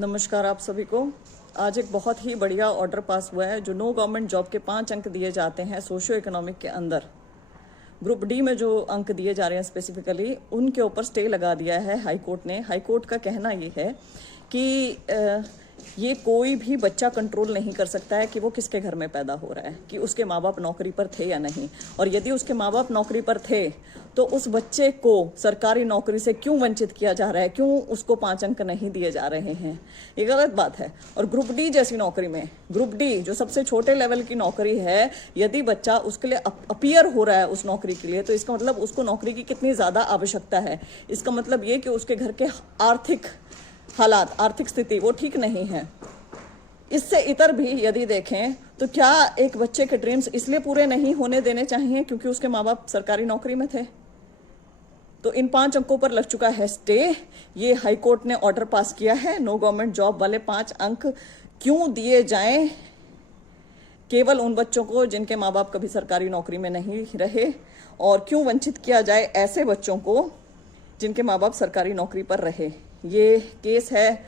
नमस्कार आप सभी को। आज एक बहुत ही बढ़िया ऑर्डर पास हुआ है। जो नो गवर्नमेंट जॉब के 5 अंक दिए जाते हैं सोशियो इकोनॉमिक के अंदर, ग्रुप डी में जो अंक दिए जा रहे हैं स्पेसिफिकली, उनके ऊपर स्टे लगा दिया है हाई कोर्ट ने। हाई कोर्ट का कहना ये है कि ये कोई भी बच्चा कंट्रोल नहीं कर सकता है कि वो किसके घर में पैदा हो रहा है, कि उसके माँ बाप नौकरी पर थे या नहीं, और यदि उसके माँ बाप नौकरी पर थे तो उस बच्चे को सरकारी नौकरी से क्यों वंचित किया जा रहा है, क्यों उसको 5 अंक नहीं दिए जा रहे हैं। ये गलत बात है। और ग्रुप डी जैसी नौकरी में, ग्रुप डी जो सबसे छोटे लेवल की नौकरी है, यदि बच्चा उसके लिए अपीयर हो रहा है उस नौकरी के लिए, तो इसका मतलब उसको नौकरी की कितनी ज़्यादा आवश्यकता है। इसका मतलब ये कि उसके घर के आर्थिक हालात, आर्थिक स्थिति वो ठीक नहीं है। इससे इतर भी यदि देखें तो क्या एक बच्चे के ड्रीम्स इसलिए पूरे नहीं होने देने चाहिए क्योंकि उसके माँ बाप सरकारी नौकरी में थे। तो इन 5 अंकों पर लग चुका है स्टे। ये हाई कोर्ट ने ऑर्डर पास किया है। नो गवर्नमेंट जॉब वाले 5 अंक क्यों दिए जाएं केवल उन बच्चों को जिनके माँ बाप कभी सरकारी नौकरी में नहीं रहे, और क्यों वंचित किया जाए ऐसे बच्चों को जिनके माँ बाप सरकारी नौकरी पर रहे। ये केस है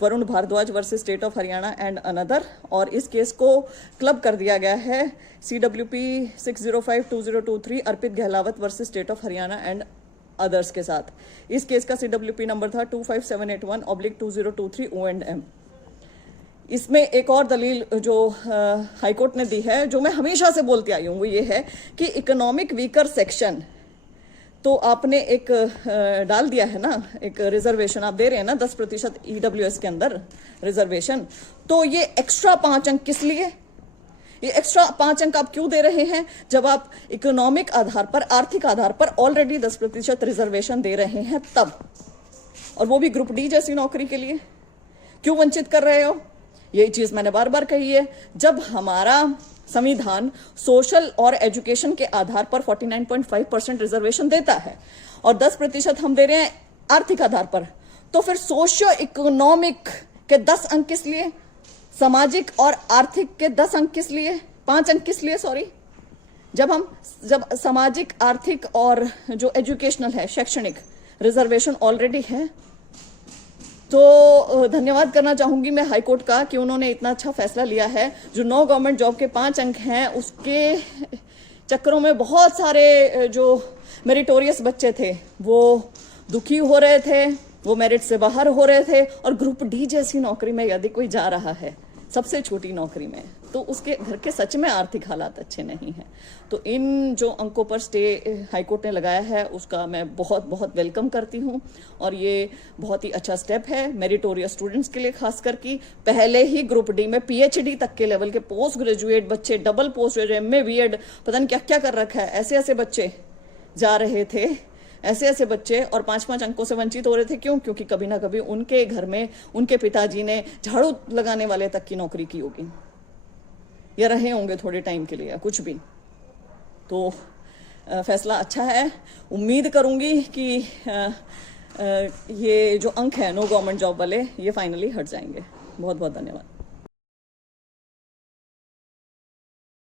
Varun Bhardwaj versus state of Haryana and another, और इस केस को क्लब कर दिया गया है CWP 6052023 Arpit Gahlawat versus state of Haryana and others के साथ। इस केस का CWP नंबर था 25781/2023 O&M। इसमें एक और दलील जो हाईकोर्ट ने दी है, जो मैं हमेशा से बोलती आई हूँ, वो ये है कि इकोनॉमिक वीकर सेक्शन, तो आपने एक डाल दिया है ना, एक रिजर्वेशन आप दे रहे हैं ना 10% EWS के अंदर रिजर्वेशन, तो ये एक्स्ट्रा 5 अंक किस लिए? ये एक्स्ट्रा 5 अंक आप क्यों दे रहे हैं जब आप इकोनॉमिक आधार पर, आर्थिक आधार पर ऑलरेडी 10% रिजर्वेशन दे रहे हैं तब, और वो भी ग्रुप डी जैसी नौकरी के लिए क्यों वंचित कर रहे हो? यही चीज मैंने बार बार कही है। जब हमारा संविधान सोशल और एजुकेशन के आधार पर 49.5% रिजर्वेशन देता है और 10% हम दे रहे हैं आर्थिक आधार पर, तो फिर सोशियो इकोनॉमिक के 10 अंक किस लिए? सामाजिक और आर्थिक के 10 अंक किस लिए? 5 अंक किस लिए, सॉरी। जब सामाजिक, आर्थिक और जो एजुकेशनल है, शैक्षणिक रिजर्वेशन ऑलरेडी है, तो धन्यवाद करना चाहूंगी मैं हाईकोर्ट का कि उन्होंने इतना अच्छा फैसला लिया है। जो नो गवर्नमेंट जॉब के 5 अंक हैं, उसके चक्करों में बहुत सारे जो मेरिटोरियस बच्चे थे वो दुखी हो रहे थे, वो मेरिट से बाहर हो रहे थे। और ग्रुप डी जैसी नौकरी में यदि कोई जा रहा है, सबसे छोटी नौकरी में, तो उसके घर के सच में आर्थिक हालात अच्छे नहीं हैं। तो इन जो अंकों पर स्टे हाईकोर्ट ने लगाया है, उसका मैं बहुत बहुत वेलकम करती हूं, और ये बहुत ही अच्छा स्टेप है मेरिटोरियस स्टूडेंट्स के लिए। खासकर कि पहले ही ग्रुप डी में PhD तक के लेवल के पोस्ट ग्रेजुएट बच्चे, double post graduate, MA B.Ed, पता नहीं क्या क्या कर रखा है, ऐसे ऐसे बच्चे जा रहे थे, ऐसे ऐसे बच्चे, और 5-5 अंकों से वंचित हो रहे थे। क्यों? क्योंकि कभी ना कभी उनके घर में उनके पिताजी ने झाड़ू लगाने वाले तक की नौकरी की होगी, या रहे होंगे थोड़े टाइम के लिए, या कुछ भी। तो फैसला अच्छा है। उम्मीद करूंगी कि ये जो अंक है नो गवर्नमेंट जॉब वाले, ये फाइनली हट जाएंगे। बहुत बहुत धन्यवाद।